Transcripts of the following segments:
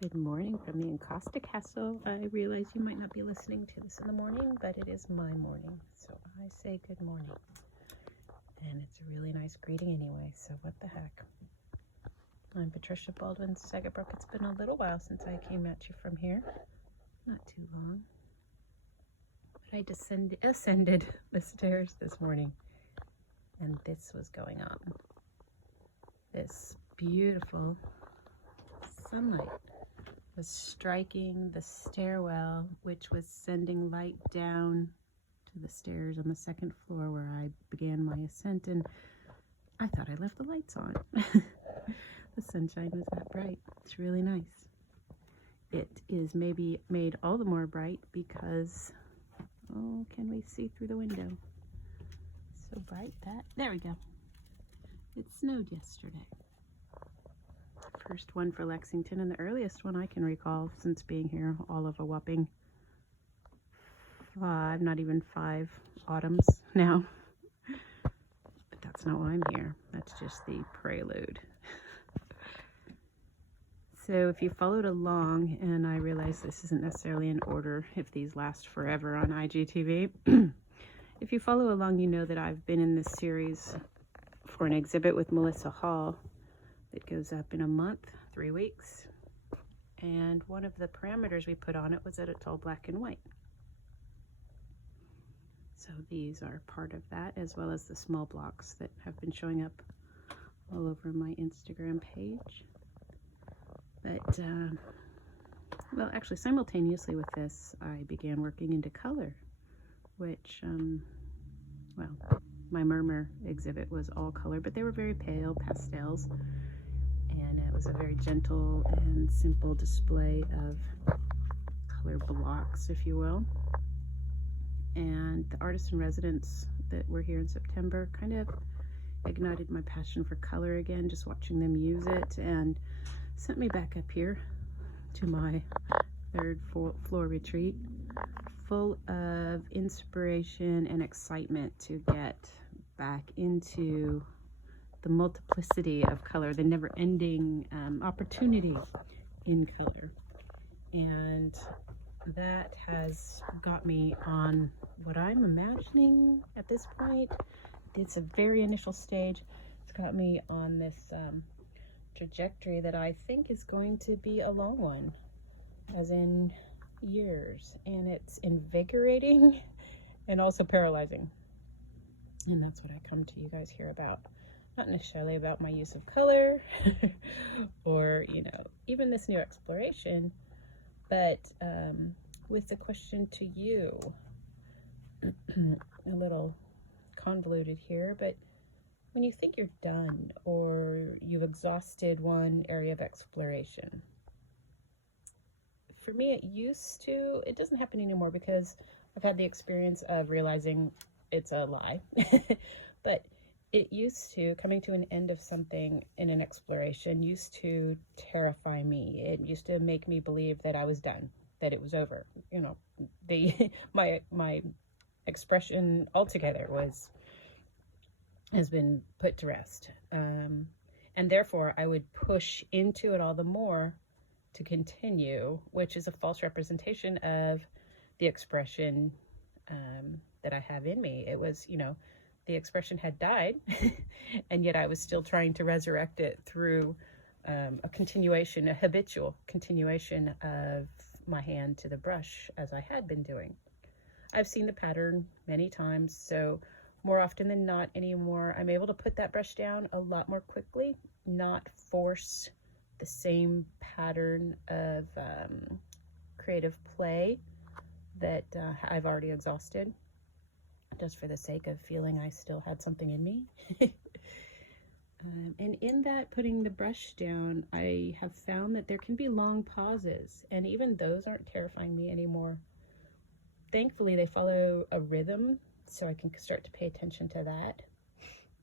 Good morning from the Encausticastle. I realize you might not be listening to this in the morning, but it is my morning, so I say good morning. And it's a really nice greeting anyway, so what the heck. I'm Patricia Baldwin Segabrook. It's been a little while since I came at you from here. Not too long. But I ascended the stairs this morning, and this was going on. This beautiful sunlight was striking the stairwell, which was sending light down to the stairs on the second floor where I began my ascent, and I thought I left the lights on. The sunshine was that bright. It's really nice. It is maybe made all the more bright because, oh, can we see through the window? So bright that, there we go. It snowed yesterday. First one for Lexington, and the earliest one I can recall since being here, all of a whopping 5, not even 5 autumns now. But that's not why I'm here. That's just the prelude. So if you followed along, and I realize this isn't necessarily in order if these last forever on IGTV, if you follow along, you know that I've been in this series for an exhibit with Melissa Hall that goes up in a month, 3 weeks. And one of the parameters we put on it was that it's all black and white. So these are part of that, as well as the small blocks that have been showing up all over my Instagram page. But, well, actually simultaneously with this, I began working into color, which, well, my Murmur exhibit was all color, but they were very pale pastels. And it was a very gentle and simple display of color blocks, if you will. And the artists in residence that were here in September kind of ignited my passion for color again, just watching them use it, and sent me back up here to my third floor retreat, full of inspiration and excitement to get back into the multiplicity of color, the never-ending opportunity in color. And that has got me on what I'm imagining at this point. It's a very initial stage. It's got me on this trajectory that I think is going to be a long one, as in years. And it's invigorating and also paralyzing. And that's what I come to you guys here about. Not necessarily about my use of color or, you know, even this new exploration, but with the question to you, a little convoluted here, but when you think you're done or you've exhausted one area of exploration, for me it doesn't happen anymore because I've had the experience of realizing it's a lie. But it used to, coming to an end of something in an exploration used to terrify me. It used to make me believe that I was done, that it was over. You know, my expression altogether has been put to rest. And therefore I would push into it all the more to continue, which is a false representation of the expression that I have in me. It was, you know, the expression had died, and yet I was still trying to resurrect it through a habitual continuation of my hand to the brush as I had been doing. I've seen the pattern many times, so more often than not anymore, I'm able to put that brush down a lot more quickly, not force the same pattern of creative play that I've already exhausted, just for the sake of feeling I still had something in me. And in that putting the brush down, I have found that there can be long pauses, and even those aren't terrifying me anymore. Thankfully, they follow a rhythm, so I can start to pay attention to that.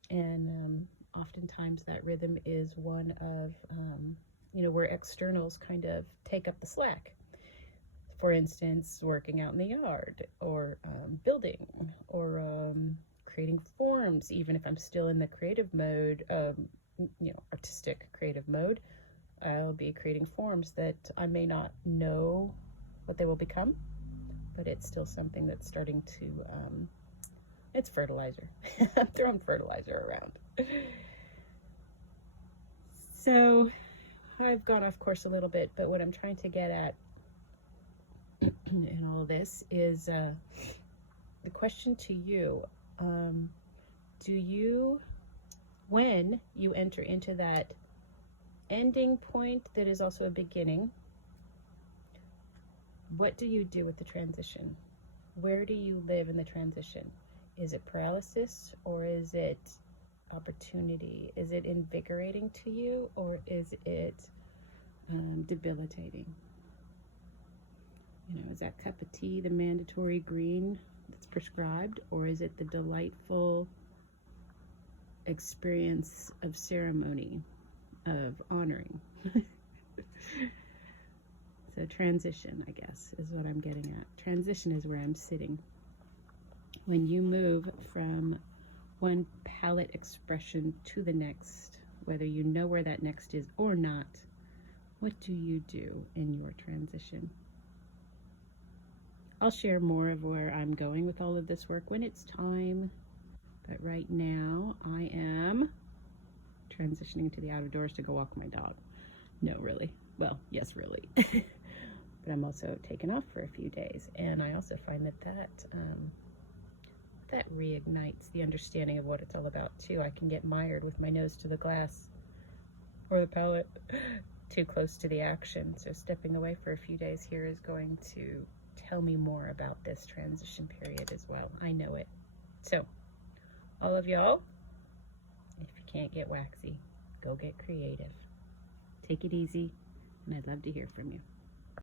And oftentimes that rhythm is one of, you know, where externals kind of take up the slack. For instance, working out in the yard, or building, or creating forms, even if I'm still in the creative mode, you know, artistic creative mode. I'll be creating forms that I may not know what they will become, but it's still something that's starting to, it's fertilizer. I'm throwing fertilizer around. So I've gone off course a little bit, but what I'm trying to get at in all of this is the question to you. Do you, when you enter into that ending point that is also a beginning, what do you do with the transition? Where do you live in the transition? Is it paralysis, or is it opportunity? Is it invigorating to you, or is it debilitating? You know, is that cup of tea the mandatory green that's prescribed, or is it the delightful experience of ceremony, of honoring? So transition, I guess, is what I'm getting at. Transition is where I'm sitting. When you move from one palette expression to the next, whether you know where that next is or not, what do you do in your transition? I'll share more of where I'm going with all of this work when it's time, but right now I am transitioning to the out of doors to go walk my dog. No, really. Well, yes, really. But I'm also taken off for a few days, and I also find that that reignites the understanding of what it's all about too. I can get mired with my nose to the glass or the palette too close to the action. So stepping away for a few days here is going to tell me more about this transition period as well. I know it. So all of y'all, if you can't get waxy, go get creative. Take it easy, and I'd love to hear from you.